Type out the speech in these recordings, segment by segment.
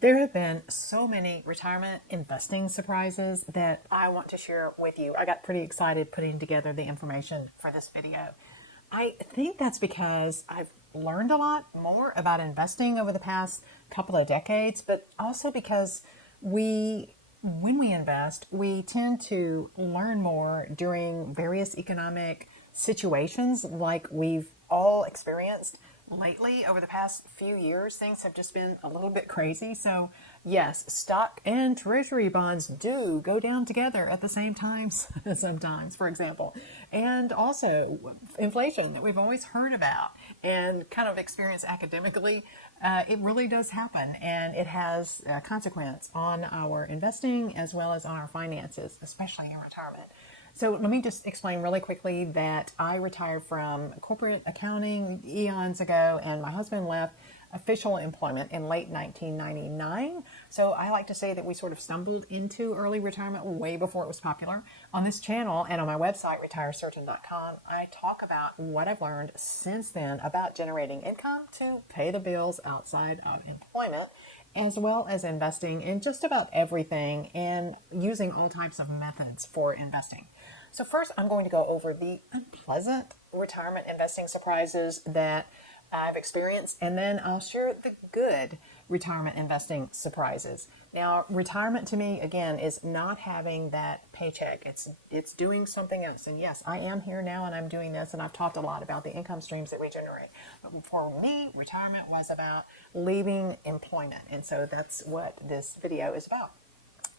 There have been so many retirement investing surprises that I want to share with you. I got pretty excited putting together the information for this video. I think that's because I've learned a lot more about investing over the past couple of decades, but also because when we invest, we tend to learn more during various economic situations like we've all experienced lately over the past few years. Things have just been a little bit crazy. So yes, stock and treasury bonds do go down together at the same time sometimes, for example. And also inflation that we've always heard about and kind of experienced academically. It really does happen, and it has a consequence on our investing as well as on our finances, especially in retirement. So let me just explain really quickly that I retired from corporate accounting eons ago, and my husband left official employment in late 1999. So I like to say that we sort of stumbled into early retirement way before it was popular. On this channel and on my website, retirecertain.com, I talk about what I've learned since then about generating income to pay the bills outside of employment, as well as investing in just about everything and using all types of methods for investing. So first, I'm going to go over the unpleasant retirement investing surprises that I've experienced, and then I'll share the good retirement investing surprises. Now, retirement to me, again, is not having that paycheck. It's doing something else. And yes, I am here now and I'm doing this, and I've talked a lot about the income streams that we generate. But for me, retirement was about leaving employment. And so that's what this video is about.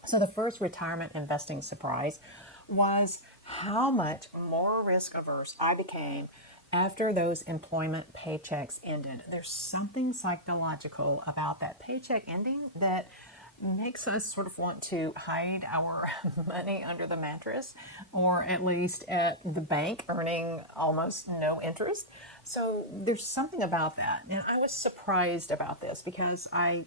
So the first retirement investing surprise was how much more risk averse I became after those employment paychecks ended. There's something psychological about that paycheck ending that makes us sort of want to hide our money under the mattress, or at least at the bank, earning almost no interest. So there's something about that. And I was surprised about this because I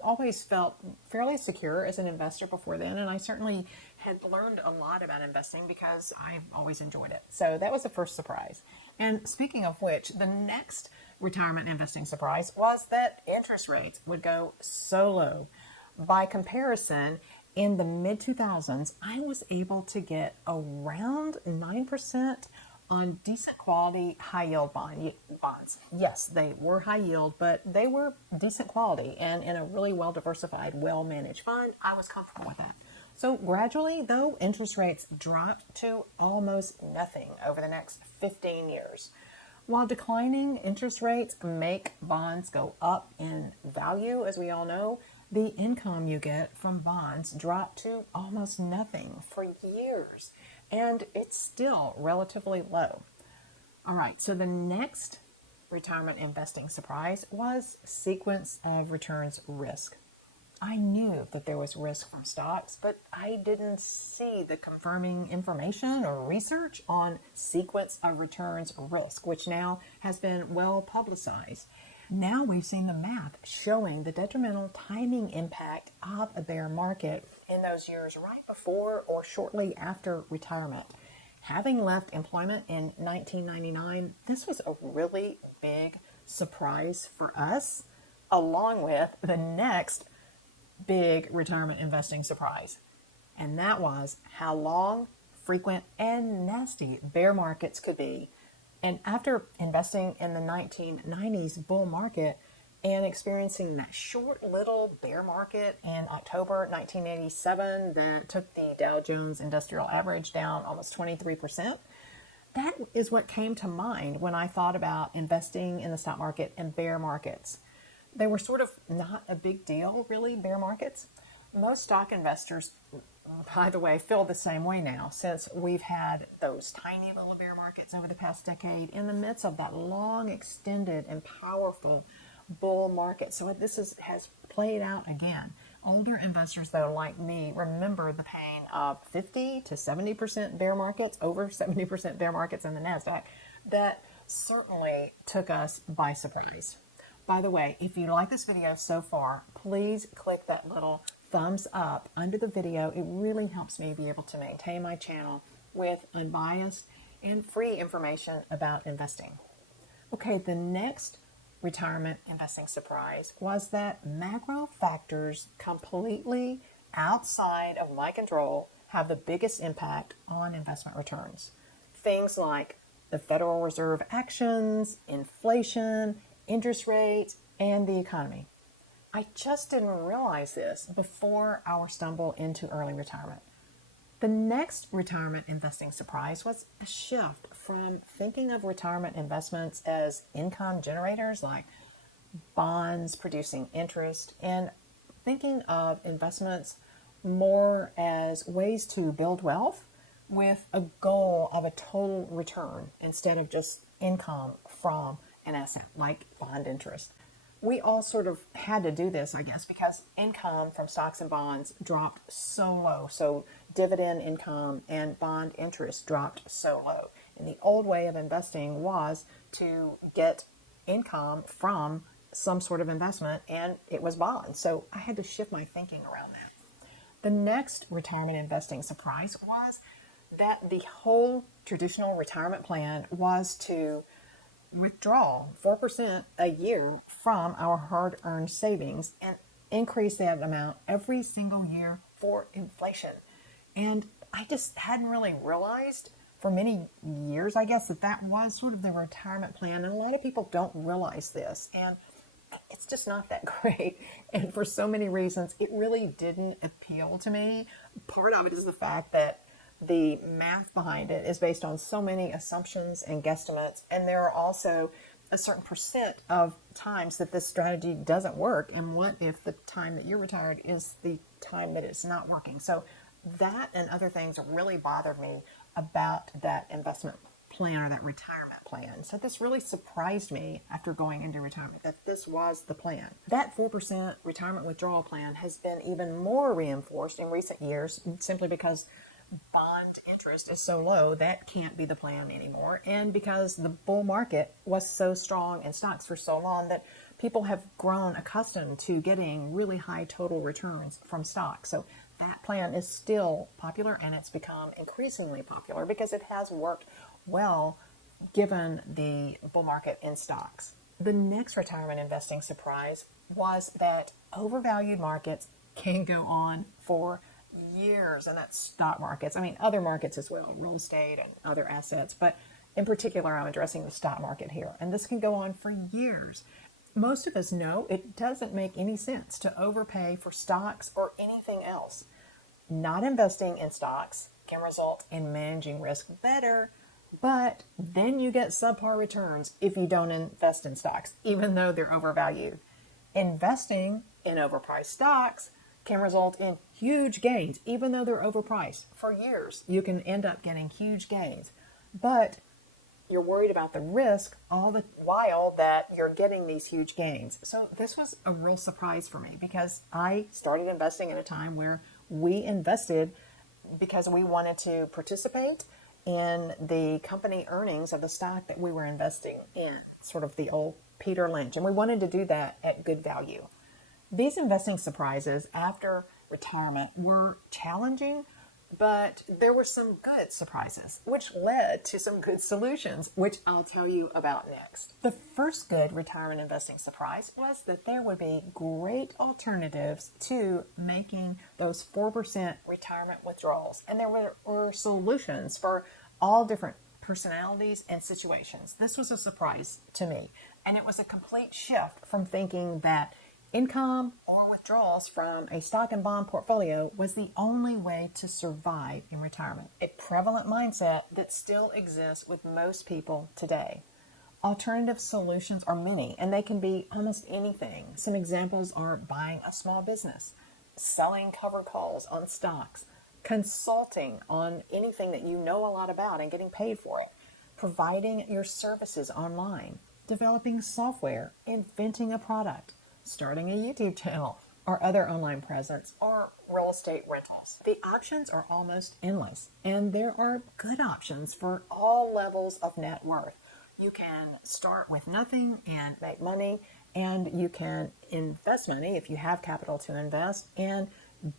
always felt fairly secure as an investor before then, and I certainly had learned a lot about investing because I've always enjoyed it. So that was the first surprise. And speaking of which, the next retirement investing surprise was that interest rates would go so low. By comparison, in the mid 2000s, I was able to get around 9% on decent quality high yield bonds. Yes, they were high yield, but they were decent quality, and in a really well diversified, well managed fund, I was comfortable with that. So gradually, though, interest rates dropped to almost nothing over the next 15 years. While declining interest rates make bonds go up in value, as we all know, the income you get from bonds dropped to almost nothing for years, and it's still relatively low. All right, so the next retirement investing surprise was sequence of returns risk. I knew that there was risk from stocks, but I didn't see the confirming information or research on sequence of returns risk, which now has been well publicized. Now we've seen the math showing the detrimental timing impact of a bear market in those years right before or shortly after retirement. Having left employment in 1999, this was a really big surprise for us, along with the next big retirement investing surprise. And that was how long, frequent, and nasty bear markets could be. And after investing in the 1990s bull market and experiencing that short little bear market in October 1987 that took the Dow Jones Industrial Average down almost 23%, that is what came to mind when I thought about investing in the stock market in bear markets. They were sort of not a big deal, really, bear markets. Most stock investors, by the way, feel the same way now, since we've had those tiny little bear markets over the past decade in the midst of that long, extended, and powerful bull market. So has played out again. Older investors, though, like me, remember the pain of 50 to 70% bear markets, over 70% bear markets in the NASDAQ. That certainly took us by surprise. By the way, if you like this video so far, please click that little thumbs up under the video. It really helps me be able to maintain my channel with unbiased and free information about investing. Okay, the next retirement investing surprise was that macro factors completely outside of my control have the biggest impact on investment returns. Things like the Federal Reserve actions, inflation, interest rates, and the economy. I just didn't realize this before our stumble into early retirement. The next retirement investing surprise was a shift from thinking of retirement investments as income generators like bonds producing interest and thinking of investments more as ways to build wealth with a goal of a total return instead of just income from an asset like bond interest. We all sort of had to do this, I guess, because income from stocks and bonds dropped so low. So dividend income and bond interest dropped so low. And the old way of investing was to get income from some sort of investment, and it was bonds. So I had to shift my thinking around that. The next retirement investing surprise was that the whole traditional retirement plan was to withdraw 4% a year from our hard-earned savings and increase that amount every single year for inflation. And I just hadn't really realized for many years, I guess, that was sort of the retirement plan. And a lot of people don't realize this. And it's just not that great. And for so many reasons, it really didn't appeal to me. Part of it is the fact that the math behind it is based on so many assumptions and guesstimates, and there are also a certain percent of times that this strategy doesn't work, and what if the time that you're retired is the time that it's not working. So that and other things really bothered me about that investment plan or that retirement plan. So this really surprised me after going into retirement that this was the plan. That 4% retirement withdrawal plan has been even more reinforced in recent years simply because bond interest is so low, that can't be the plan anymore. And because the bull market was so strong in stocks for so long that people have grown accustomed to getting really high total returns from stocks. So that plan is still popular, and it's become increasingly popular because it has worked well given the bull market in stocks. The next retirement investing surprise was that overvalued markets can go on for years, and that's stock markets. I mean, other markets as well, real estate and other assets, but in particular, I'm addressing the stock market here. And this can go on for years. Most of us know it doesn't make any sense to overpay for stocks or anything else. Not investing in stocks can result in managing risk better, but then you get subpar returns if you don't invest in stocks, even though they're overvalued. Investing in overpriced stocks can result in huge gains, even though they're overpriced. For years, you can end up getting huge gains, but you're worried about the risk all the while that you're getting these huge gains. So this was a real surprise for me because I started investing at a time where we invested because we wanted to participate in the company earnings of the stock that we were investing in, sort of the old Peter Lynch, and we wanted to do that at good value. These investing surprises after retirement were challenging, but there were some good surprises, which led to some good solutions, which I'll tell you about next. The first good retirement investing surprise was that there would be great alternatives to making those 4% retirement withdrawals. And there were solutions for all different personalities and situations. This was a surprise to me. And it was a complete shift from thinking that income or withdrawals from a stock and bond portfolio was the only way to survive in retirement, a prevalent mindset that still exists with most people today. Alternative solutions are many, and they can be almost anything. Some examples are buying a small business, selling covered calls on stocks, consulting on anything that you know a lot about and getting paid for it, providing your services online, developing software, inventing a product, starting a YouTube channel, or other online presence, or real estate rentals. The options are almost endless, and there are good options for all levels of net worth. You can start with nothing and make money, and you can invest money if you have capital to invest, and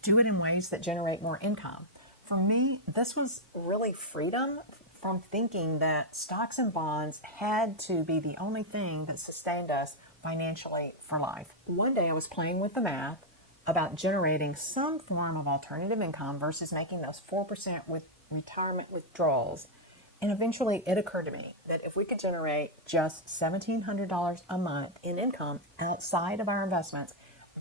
do it in ways that generate more income. For me, this was really freedom from thinking that stocks and bonds had to be the only thing that sustained us financially for life. One day I was playing with the math about generating some form of alternative income versus making those 4% with retirement withdrawals. And eventually it occurred to me that if we could generate just $1,700 a month in income outside of our investments,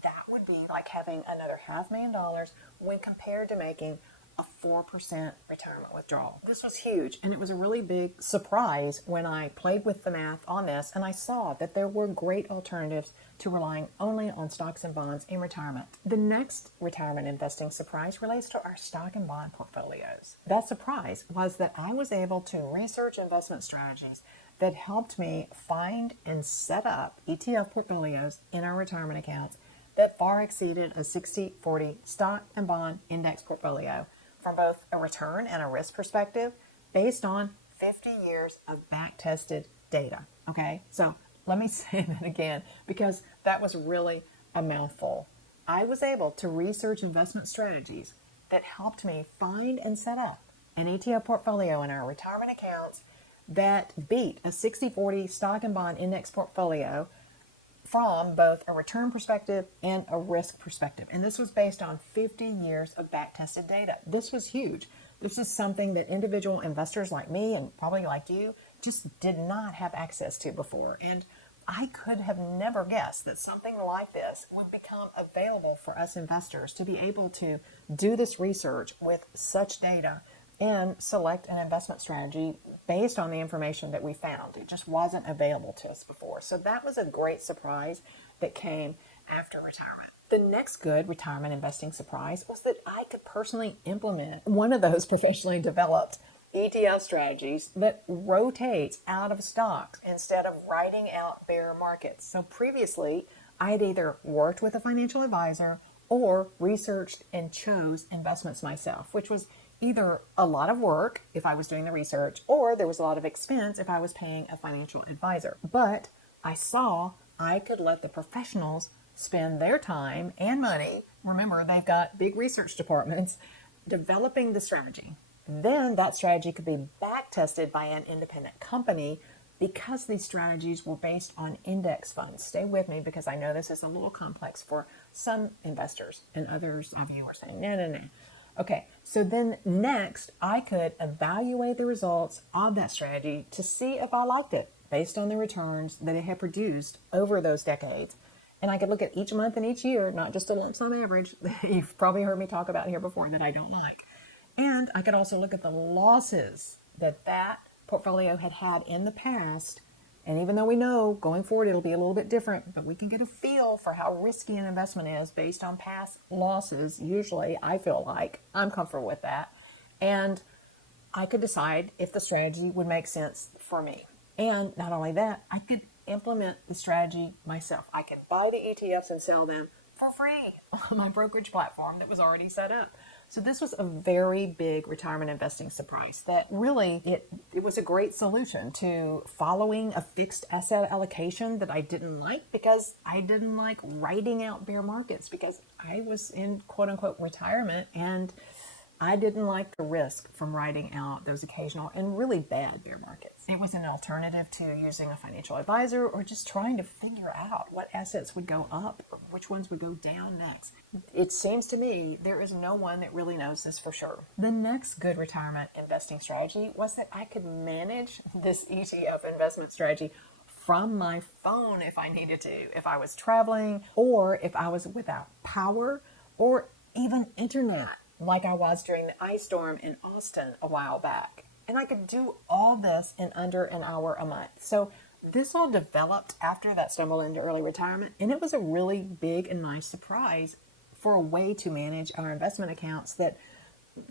that would be like having another $500,000 when compared to making a 4% retirement withdrawal. This was huge, and it was a really big surprise when I played with the math on this and I saw that there were great alternatives to relying only on stocks and bonds in retirement. The next retirement investing surprise relates to our stock and bond portfolios. That surprise was that I was able to research investment strategies that helped me find and set up ETF portfolios in our retirement accounts that far exceeded a 60-40 stock and bond index portfolio from both a return and a risk perspective based on 50 years of back-tested data. Okay, so let me say that again because that was really a mouthful. I was able to research investment strategies that helped me find and set up an ETF portfolio in our retirement accounts that beat a 60-40 stock and bond index portfolio from both a return perspective and a risk perspective. And this was based on 50 years of back-tested data. This was huge. This is something that individual investors like me and probably like you just did not have access to before. And I could have never guessed that something like this would become available for us investors to be able to do this research with such data and select an investment strategy based on the information that we found. It just wasn't available to us before. So that was a great surprise that came after retirement. The next good retirement investing surprise was that I could personally implement one of those professionally developed ETF strategies that rotates out of stocks instead of riding out bear markets. So previously, I had either worked with a financial advisor or researched and chose investments myself, which was either a lot of work if I was doing the research, or there was a lot of expense if I was paying a financial advisor. But I saw I could let the professionals spend their time and money. Remember, they've got big research departments developing the strategy. Then that strategy could be back tested by an independent company because these strategies were based on index funds. Stay with me because I know this is a little complex for some investors, and others of you are saying, no. Okay, so then next, I could evaluate the results of that strategy to see if I liked it based on the returns that it had produced over those decades. And I could look at each month and each year, not just a lump sum average that you've probably heard me talk about here before that I don't like. And I could also look at the losses that portfolio had had in the past. And even though we know going forward it'll be a little bit different, but we can get a feel for how risky an investment is based on past losses. Usually, I feel like I'm comfortable with that. And I could decide if the strategy would make sense for me. And not only that, I could implement the strategy myself. I could buy the ETFs and sell them for free on my brokerage platform that was already set up. So this was a very big retirement investing surprise that really, it was a great solution to following a fixed asset allocation that I didn't like because I didn't like riding out bear markets because I was in quote unquote retirement and I didn't like the risk from riding out those occasional and really bad bear markets. It was an alternative to using a financial advisor or just trying to figure out what assets would go up or which ones would go down next. It seems to me there is no one that really knows this for sure. The next good retirement investing strategy was that I could manage this ETF investment strategy from my phone if I needed to, if I was traveling or if I was without power or even internet, like I was during the ice storm in Austin a while back. And I could do all this in under an hour a month. So this all developed after that stumble into early retirement. And it was a really big and nice surprise for a way to manage our investment accounts that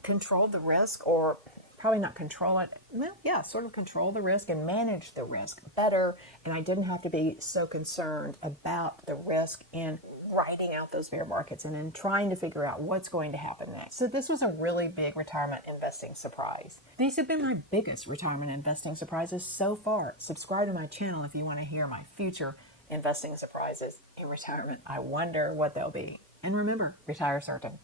controlled the risk, or probably not control it. Well, yeah, sort of control the risk and manage the risk better. And I didn't have to be so concerned about the risk in riding out those bear markets and then trying to figure out what's going to happen next. So this was a really big retirement investing surprise. These have been my biggest retirement investing surprises so far. Subscribe to my channel if you want to hear my future investing surprises in retirement. I wonder what they'll be. And remember, retire certain.